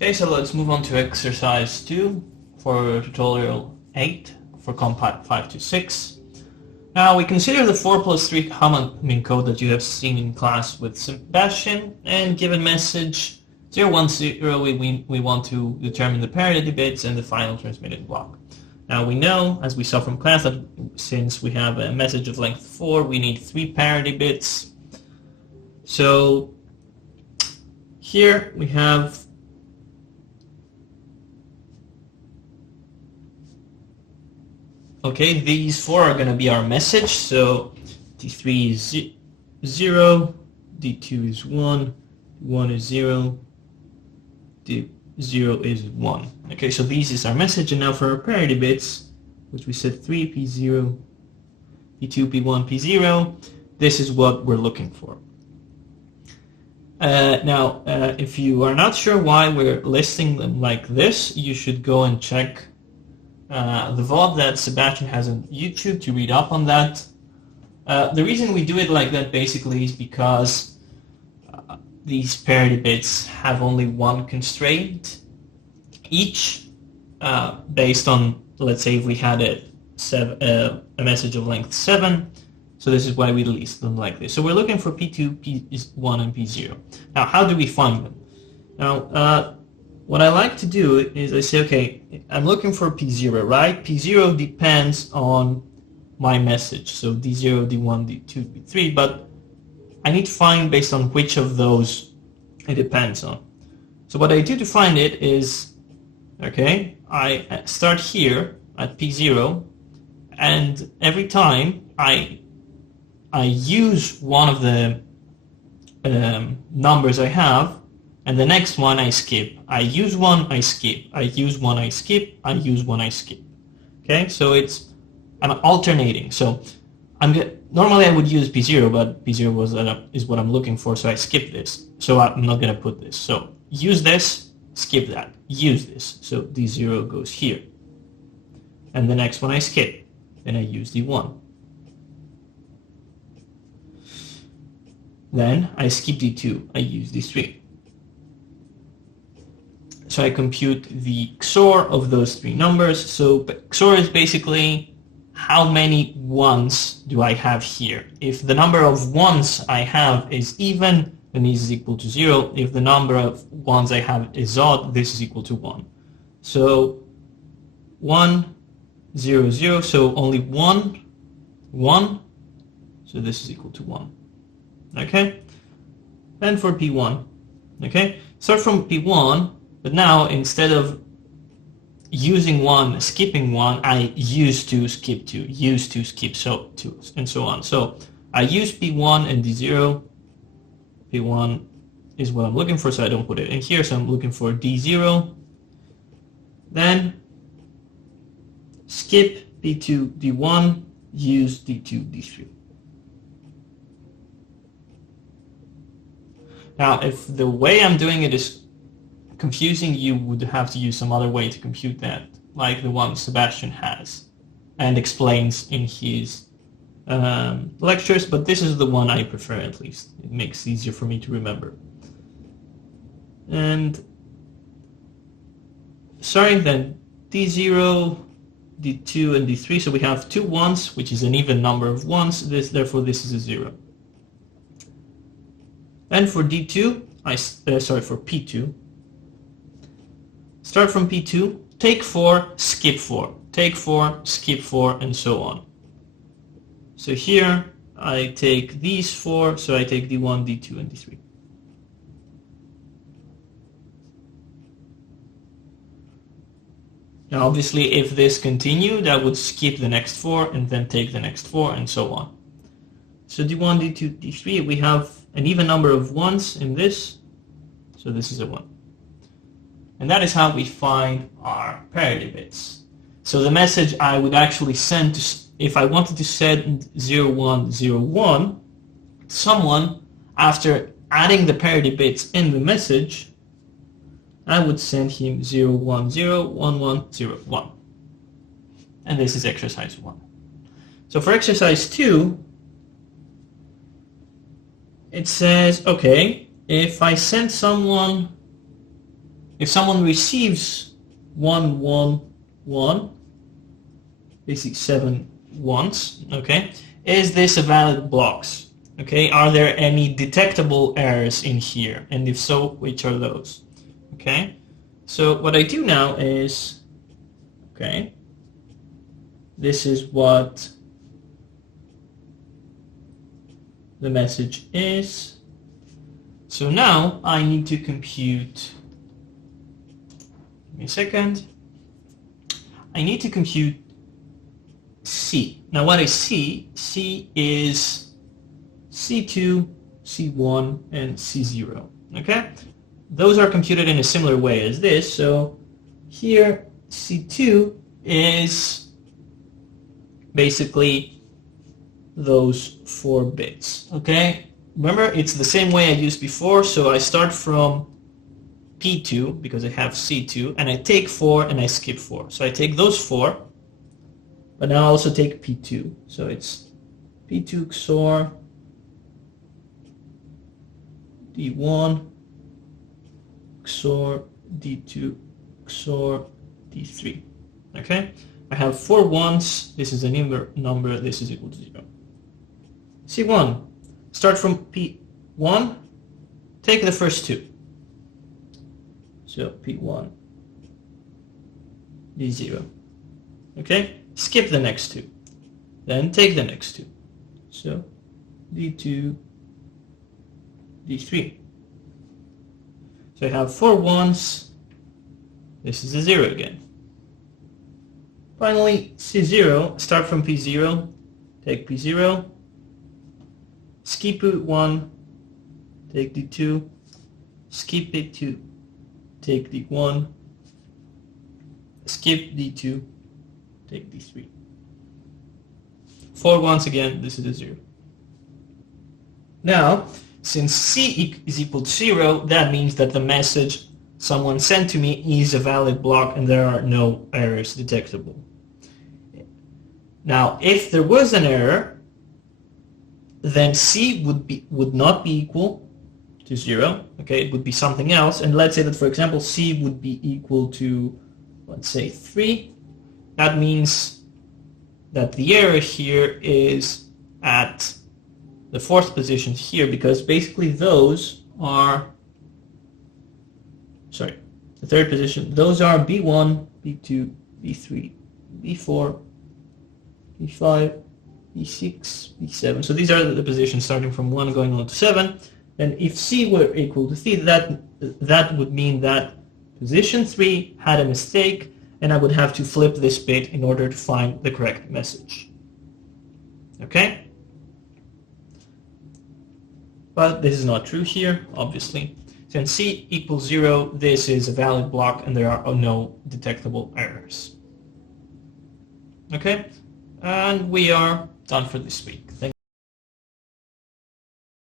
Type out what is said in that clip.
Okay, so let's move on to exercise 2 for tutorial 8 for Comp526. Now we consider the 4 plus 3 common code that you have seen in class with Sebastian, and given message 010 we want to determine the parity bits and the final transmitted block. Now we know, as we saw from class, that since we have a message of length 4, we need 3 parity bits. So here we have okay, these 4 are going to be our message, so D3 is 0, D2 is 1, 1 is 0, D0 is 1. Okay, so this is our message, and now for our parity bits, which we said 3, P0, P2, P1, P0, this is what we're looking for. Now, if you are not sure why we're listing them like this, you should go and check the VOD that Sebastian has on YouTube to read up on that. The reason we do it like that basically is because these parity bits have only one constraint each, based on, let's say, if we had a message of length 7, so this is why we list them like this. So we're looking for P2, P1, and P0. Now, how do we find them? Now, what I like to do is I say, okay, I'm looking for P0, right? P0 depends on my message, so D0, D1, D2, D3, but I need to find based on which of those it depends on. So what I do to find it is, okay, I start here at P0, and every time I use one of the numbers I have, and the next one I skip. I use one, I skip. I use one, I skip. I use one, I skip. Okay, so I'm alternating. So normally I would use P0, but P0 is what I'm looking for, so I skip this. So I'm not going to put this. So use this, skip that. Use this. So D0 goes here. And the next one I skip. Then I use D1. Then I skip D2. I use D3. So I compute the XOR of those 3 numbers. So XOR is basically how many ones do I have here. If the number of ones I have is even, then this is equal to 0. If the number of ones I have is odd, this is equal to 1. So 1, 0, 0, so only 1, 1, so this is equal to 1. Okay? Then for P1, okay? Start from P1, but now instead of using 1, skipping 1, I used to skip 2, used to skip 2, and so on. So I use P1 and D0. P1 is what I'm looking for, so I don't put it in here, so I'm looking for D0. Then skip P2, D1, use D2, D3. Now, if the way I'm doing it is confusing, you would have to use some other way to compute that, like the one Sebastian has and explains in his lectures, but this is the one I prefer, at least. It makes it easier for me to remember. And sorry, then D0, D2, and D3, so we have 2 ones, which is an even number of ones, therefore this is a 0. Then for D2, for P2, start from P2, take 4, skip 4, take 4, skip 4, and so on. So here I take these 4, so I take D1, D2, and D3. Now obviously if this continued, I would skip the next 4 and then take the next 4 and so on. So D1, D2, D3, we have an even number of ones in this, so this is a 1. And that is how we find our parity bits. So the message I would actually send to, if I wanted to send 0101 to someone after adding the parity bits in the message, I would send him 0101101. And this is exercise 1. So for exercise 2, it says, okay, if I send someone if someone receives 111, basically 7 ones, okay, is this a valid blocks? Okay, are there any detectable errors in here? And if so, which are those? Okay, so what I do now is, okay, this is what the message is. So now I need to compute, give me a second, I need to compute C. Now what I see is C2, C1, and C0, okay? Those are computed in a similar way as this, so here C2 is basically those 4 bits, okay? Remember, it's the same way I used before, so I start from P2 because I have C2, and I take 4 and I skip 4. So I take those 4, but now I also take P2. So it's P2 XOR D1 XOR D2 XOR D3. Okay? I have 4 ones. This is a number. This is equal to 0. C1. Start from P1. Take the first 2. So P1 D0. Okay? Skip the next 2. Then take the next 2. So D2 D3. So I have 4 ones. This is a 0 again. Finally, C0, start from P0, take P0, skip P1, take D2, skip P2, take D1, skip D2, take D3. 4 once again, this is a 0. Now, since C is equal to 0, that means that the message someone sent to me is a valid block and there are no errors detectable. Now, if there was an error, then C would not be equal to 0. Okay, it would be something else. And let's say that, for example, C would be equal to, let's say, 3. That means that the error here is at the 4th position here, because basically those are, sorry, the 3rd position, those are B1, B2, B3, B4, B5, B6, B7. So these are the positions starting from 1 going on to 7. And if C were equal to 3, that would mean that position 3 had a mistake, and I would have to flip this bit in order to find the correct message. Okay? But this is not true here, obviously. Since C equals 0, this is a valid block and there are no detectable errors. Okay? And we are done for this week.